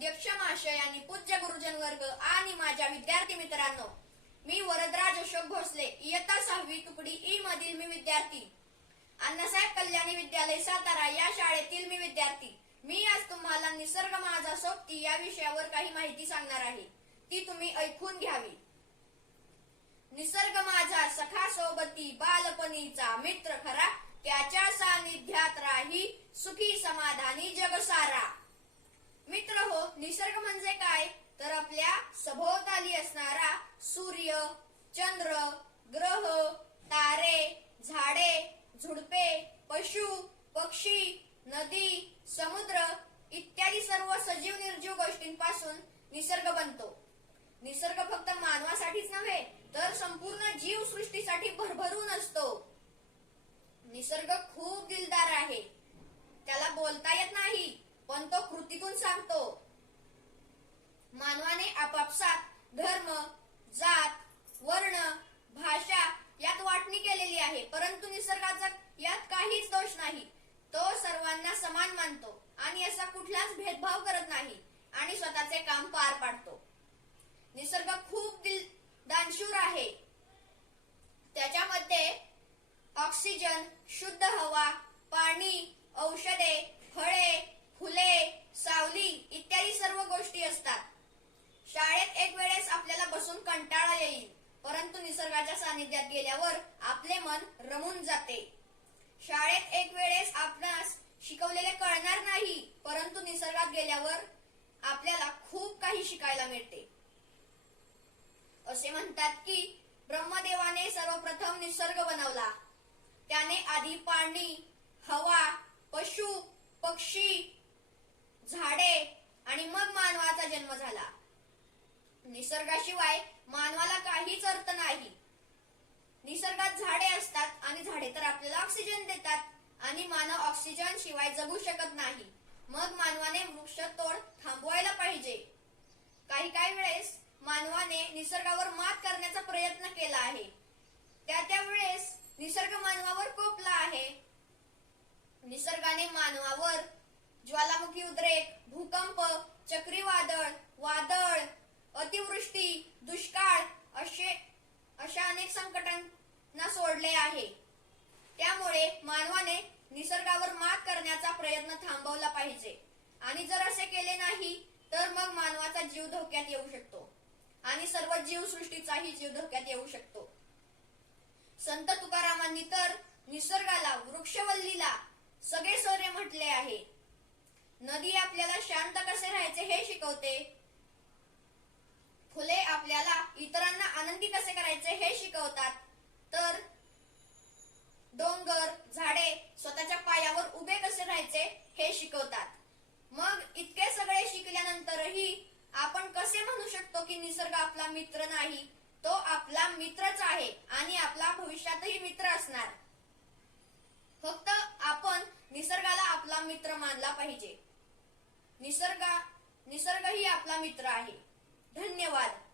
अध्यक्ष महाशय आणि पूज्य गुरुजन वर्ग आणि माझ्या विद्यार्थी मित्रांनो मी वरदराज अशोक भोसले इयत्ता सहावी तुकडी ई मधील मी विद्यार्थी. अण्णासाहेब कल्याणी विद्यालय सातारा या शाळेतील मी विद्यार्थी. मी आज तुम्हाला निसर्ग माझा सोबती या विषयावर काही माहिती सांगणार आहे. ती तुम्ही ऐकून घ्यावी. निसर्ग माझा सखा सोबती बालपणीचा मित्र खरा त्याच्या सानिध्यात राही सुखी समाधानी जगसारा. मित्र हो निसर्ग म्हणजे काय? तर आपल्या सभोवताली असणारा सूर्य चंद्र ग्रह तारे झाडे झुडपे पशु पक्षी नदी समुद्र इत्यादी सर्व सजीव निर्जीव गोष्टींपासून निसर्ग बनतो. निसर्ग फक्त मानवासाठीच नव्हे तर संपूर्ण जीवसृष्टीसाठी भरभरून असतो. निसर्ग खूप दिलदार आहे. त्याला बोलता येत नाही पण तो कृतीतून सांगतो. मानवाने आपापसात धर्म जात वर्ण भाषा यात वाटणी केलेली आहे. परंतु निसर्गाचा यात काहीच दोष नाही. तो सर्वांना समान मानतो आणि असा कुठलाच भेदभाव करत नाही आणि स्वतःचे काम पार पाडतो. निसर्ग खूप दिल दानशूर आहे. त्याच्यामध्ये ऑक्सिजन शुद्ध हवा पाणी औषधे फळे फुले सावली इत्यादी सर्व गोष्टी असतात शाळेत एक वेळेस आपल्याला बसून कंटाळा येईल. परंतु निसर्गाच्या सानिध्यात गेल्यावर आपले मन रमून जाते. शाळेत एक वेळेस आपणास शिकवलेले कळणार नाही परंतु निसर्गात गेल्यावर आपल्याला खूप काही शिकायला मिळते. असे म्हणतात की ब्रह्मदेवाने सर्वप्रथम निसर्ग बनवला. त्याने आधी पाणी हवा पशु पक्षी झाडे आणि मग मानवाचा जन्म झाला. निसर्गाशिवाय मानवाला काहीच अर्थ नाही. निसर्गात झाडे असतात आणि झाडे तर आपल्याला ऑक्सिजन देतात आणि मानव ऑक्सिजन शिवाय जगू शकत नाही. मग मानवाने वृक्षतोड थांबवायला पाहिजे. काही काही वेळेस मानवाने निसर्गावर मात करण्याचा प्रयत्न केला आहे. त्या त्या वेळेस निसर्ग मानवावर कोपला आहे. निसर्गाने मानवावर ज्वालामुखी उद्रेक भूकंप चक्रीवादळ वादळ अतिवृष्टी दुष्काळ असे अशा अनेक संकटांना सोडले आहे. त्यामुळे मानवाने निसर्गावर मात करण्याचा प्रयत्न थांबवला पाहिजे. आणि जर असे केले नाही तर मग मानवाचा जीव धोक्यात येऊ शकतो. आणि सर्व जीवसृष्टीचाही जीव धोक्यात येऊ शकतो. संत तुकारामांनी तर निसर्गाला वृक्षवल्लीला सगळे सोरे म्हटले आहे. नदी आपल्याला शांत कसे राहायचे हे शिकवते? फुले आपल्याला इतरांना आनंदी कसे करायचे हे शिकवतात. तर डोंगर झाडे स्वतःच्या पायावर उभे कसे राहायचे हे शिकवतात. मग इतके सगळे शिकल्यानंतरही आपण कसे म्हणू शकतो की निसर्ग आपला मित्र नाही? तो आपला मित्रच आहे आणि आपला भविष्यातही मित्र असणार. फक्त आपण निसर्गाला आपला मित्र मानला पाहिजे. निसर्गा निसर्ग ही आपला मित्र आहे. धन्यवाद.